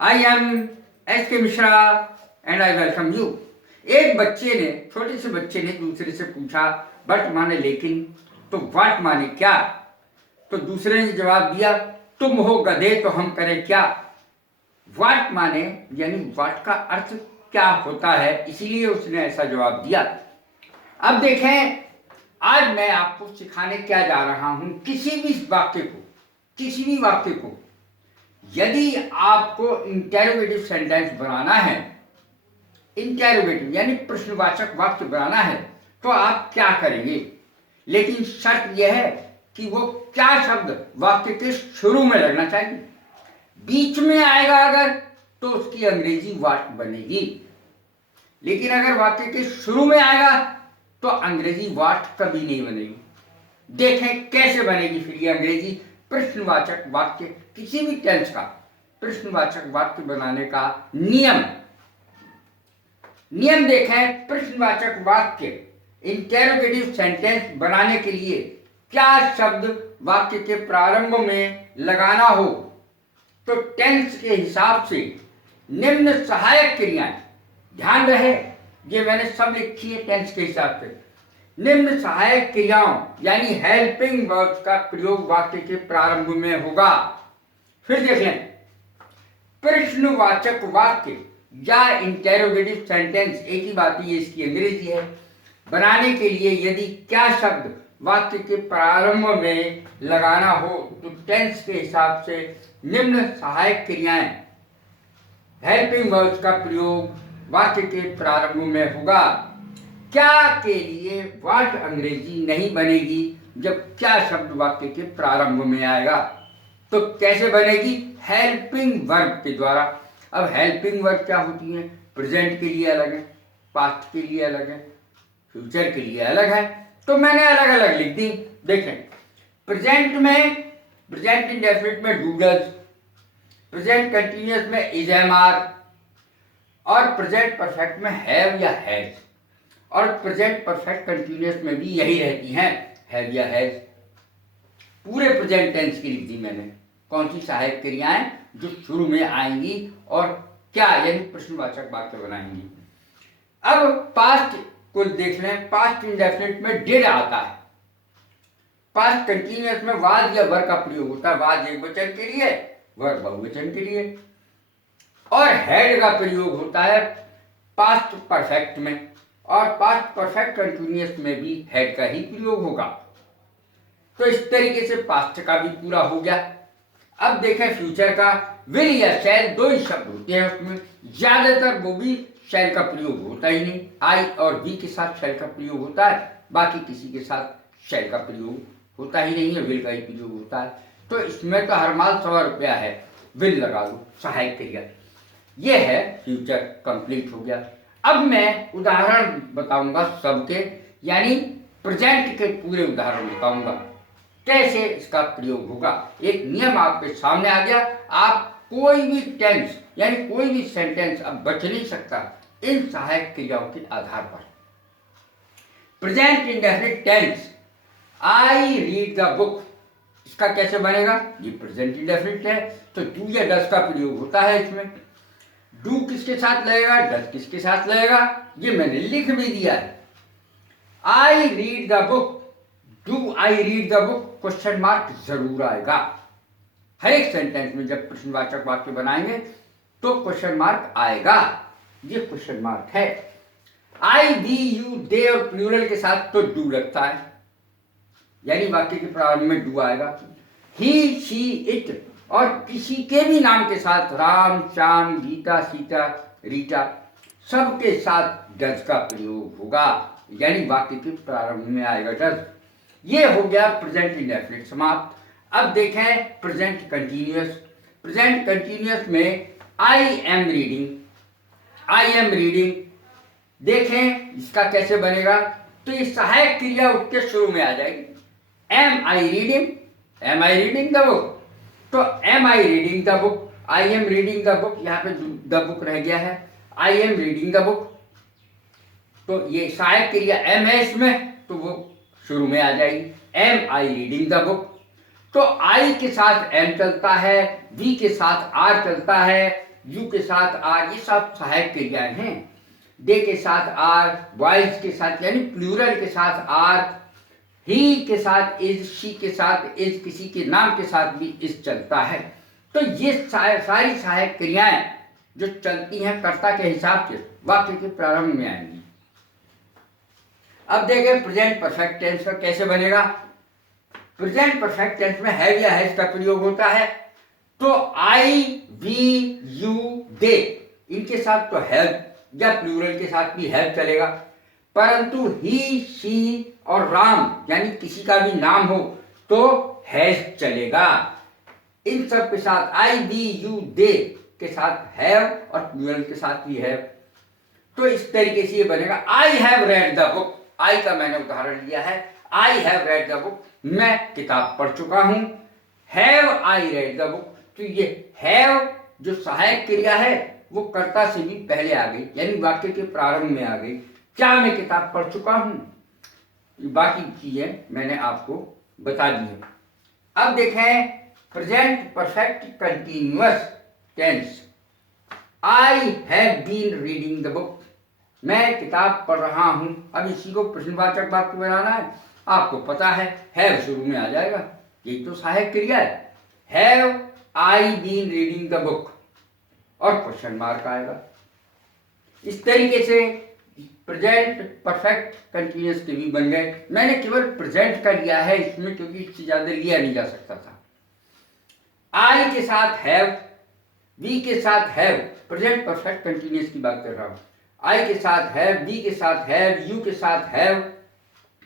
I am S के Mishra and I welcome you. एक बच्चे ने, छोटे से बच्चे ने दूसरे से पूछा बट माने लेकिन, तो वाट माने क्या। तो दूसरे ने जवाब दिया, तुम हो गधे तो हम करें क्या। वाट माने यानी वाट का अर्थ क्या होता है, इसीलिए उसने ऐसा जवाब दिया। अब देखें, आज मैं आपको सिखाने क्या जा रहा हूं, किसी भी वाक्य को, किसी भी वाक्य को यदि आपको इंटेरोगेटिव सेंटेंस बनाना है, इंटेरोगेटिव यानी प्रश्नवाचक वाक्य बनाना है, तो आप क्या करेंगे। लेकिन शर्त यह है कि वो क्या शब्द वाक्य के शुरू में लगना चाहिए। बीच में आएगा अगर, तो उसकी अंग्रेजी वाट बनेगी। लेकिन अगर वाक्य के शुरू में आएगा तो अंग्रेजी वाट कभी नहीं बनेगी। देखें कैसे बनेगी फिर ये अंग्रेजी प्रश्नवाचक वाक्य, किसी भी टेंस का प्रश्नवाचक वाक्य बनाने का नियम। नियम देखें, प्रश्नवाचक वाक्य इंटेरोगेटिव सेंटेंस बनाने के लिए क्या शब्द वाक्य के प्रारंभ में लगाना हो, तो टेंस के हिसाब से निम्न सहायक क्रियाएं, ध्यान रहे ये मैंने सब लिखी है टेंस के हिसाब से। निम्न सहायक क्रियाओं यानी हेल्पिंग वर्ब्स का प्रयोग वाक्य के प्रारंभ में होगा। फिर देख लें, प्रश्नवाचक वाक्य या इंटेरोगेटिव सेंटेंस, एक ही बात है, ये इसकी अंग्रेजी है, बनाने के लिए यदि क्या शब्द वाक्य के प्रारंभ में लगाना हो, तो टेंस के हिसाब से निम्न सहायक क्रियाएं हेल्पिंग वर्ब्स का प्रयोग वाक्य के प्रारंभ में होगा। क्या के लिए वाट अंग्रेजी नहीं बनेगी जब क्या शब्द वाक्य के प्रारंभ में आएगा। तो कैसे बनेगी, हेल्पिंग वर्ब के द्वारा। अब हेल्पिंग वर्ब क्या होती है, प्रेजेंट के लिए अलग है, पास्ट के लिए अलग है, फ्यूचर के लिए अलग है, तो मैंने अलग अलग लिख दी। देखें, प्रेजेंट में, प्रेजेंट इंडेफिनिट में डूडल्स, प्रेजेंट कंटिन्यूअस में इज एम आर, और प्रेजेंट परफेक्ट में हैव या हैज, और प्रेजेंट परफेक्ट कंटिन्यूअस में भी यही रहती हैं, हैव या हैज। पूरे प्रेजेंट टेंस की लिख दी मैंने, कौन सी सहायक क्रियाएं जो शुरू में आएंगी और क्या यानी प्रश्नवाचक वाक्य बनाएंगी। अब पास्ट को देख लें, पास्ट इंडेफिनिट में डिड आता है, पास्ट कंटिन्यूअस में वाज या वर का प्रयोग होता है, वाज एक वचन के लिए, वर बहुवचन के लिए, और हैड का प्रयोग होता है पास्ट परफेक्ट में, और पास्ट परफेक्ट कंटिन्यूअस में भी हैड का ही प्रयोग होगा। तो इस तरीके से पास्ट का भी पूरा हो गया। अब देखें फ्यूचर का, विल या शैल दो ही शब्द होते हैं उसमें, ज्यादातर वो भी शैल का प्रयोग होता ही नहीं, आई और वी के साथ शैल का प्रयोग होता है, बाकी किसी के साथ शैल का प्रयोग होता ही नहीं है, विल का ही प्रयोग होता है। तो इसमें तो हर माल 100 रुपया है, विल लगा दो सहायक क्रिया। ये है फ्यूचर, कंप्लीट हो गया। अब मैं उदाहरण बताऊंगा सबके, यानी प्रेजेंट के पूरे उदाहरण बताऊंगा कैसे इसका प्रयोग होगा। एक नियम आपके सामने आ गया, आप कोई भी टेंस यानी कोई भी सेंटेंस अब बच नहीं सकता इन सहायक क्रियाओं के आधार पर। Present indefinite tense, I read the book, इसका कैसे बनेगा, ये प्रेजेंट इंडेफिनिट है तो डू या डस का प्रयोग होता है इसमें। डू किसके साथ लगेगा, डस किसके साथ लगेगा, ये मैंने लिख भी दिया है। आई read the book, do I read the book, question mark जरूर आएगा। हर एक सेंटेंस में जब प्रश्नवाचक वाक्य बनाएंगे तो क्वेश्चन मार्क आएगा, ये क्वेश्चन मार्क है। आई वी यू दे और प्लूरल के साथ तो डू लगता है, यानी वाक्य के प्रारंभ में डू आएगा। ही शी इट और किसी के भी नाम के साथ, राम श्याम गीता सीता रीटा, सबके साथ डज का प्रयोग होगा, यानी वाक्य के प्रारंभ में आएगा डज। ये हो गया प्रेजेंट इंडेफिनिट समाप्त। अब देखें प्रेजेंट कंटिन्यूअस। प्रेजेंट कंटिन्यूअस में आई am reading, I am reading, देखें इसका कैसे बनेगा, तो ये सहायक क्रिया उसके शुरू में आ जाएगी। Am I reading, am I reading the book, तो am I reading the book, I am reading the book, यहाँ पे द बुक रह गया है, I am reading the book, तो ये सहायक क्रिया एम है इसमें, तो वो शुरू में आ जाएगी, am I reading the book. तो आई के साथ एम चलता है, वी के साथ आर चलता है, यू के साथ आर, ये सब सहायक क्रियाएं हैं। दे के साथ आर, वाइज के साथ यानी प्लूरल के साथ आर, ही के साथ इज, शी के साथ इज, किसी के नाम के साथ भी इज चलता है। तो ये सारी सहायक क्रियाएं जो चलती हैं कर्ता के हिसाब से वाक्य के प्रारंभ में आएंगी। अब देखें प्रेजेंट परफेक्ट टेंस का कैसे बनेगा। प्रेजेंट परफेक्ट टेंस में हैव या हैज का प्रयोग होता है। तो आई, वी, यू, दे, इनके साथ तो हैव या प्लूरल के साथ भी हैव चलेगा, परंतु ही, शी और राम यानी किसी का भी नाम हो तो हैज चलेगा। इन सब के साथ आई, वी, यू, दे के साथ हैव और प्लूरल के साथ भी हैव। तो इस तरीके से ये बनेगा I have read the book. I का मैंने उदाहरण लिया है, I have read the book, मैं किताब पढ़ चुका हूं। Have I read the book, तो ये हैव जो सहायक क्रिया है वो कर्ता से भी पहले आ गई, यानी वाक्य के प्रारंभ में आ गई। क्या मैं किताब पढ़ चुका हूं, बाकी चीजें मैंने आपको बता दी है। अब देखें present perfect continuous tense. I have been reading the book, मैं किताब पढ़ रहा हूं। अब इसी को प्रश्नवाचक वाक्य बनाना है, आपको पता है हैव शुरू में आ जाएगा, यही तो सहायक क्रिया है। Have I been reading the book और क्वेश्चन मार्क आएगा। इस तरीके से प्रेजेंट परफेक्ट कंटिन्यूअस के भी बन गए। मैंने केवल प्रेजेंट का लिया है इसमें, क्योंकि इससे ज्यादा लिया नहीं जा सकता था। आई के साथ हैव, वी के साथ हैव, प्रेजेंट परफेक्ट कंटिन्यूअस की बात कर रहा हूं। आई के साथ हैव, वी के साथ हैव, यू के साथ हैव,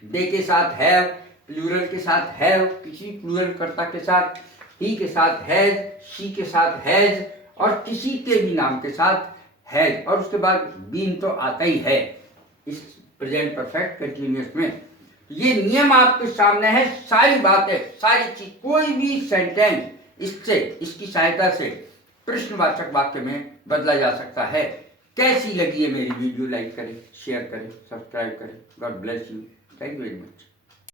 दे के साथ हैव, प्लूरल के साथ हैव, किसी प्लूरल कर्ता के साथ, ही के साथ हैज, शी के साथ हैज और किसी के भी नाम के साथ हैज, और उसके बाद बीन तो आता ही है इस प्रेजेंट परफेक्ट कंटिन्यूअस में। ये नियम आपके सामने है, सारी बातें, सारी चीज, कोई भी सेंटेंस इससे, इसकी सहायता से प्रश्नवाचक वाक्य में बदला जा सकता है। कैसी लगी है मेरी वीडियो, लाइक करें, शेयर करें, सब्सक्राइब करें। God bless you, thank you very much.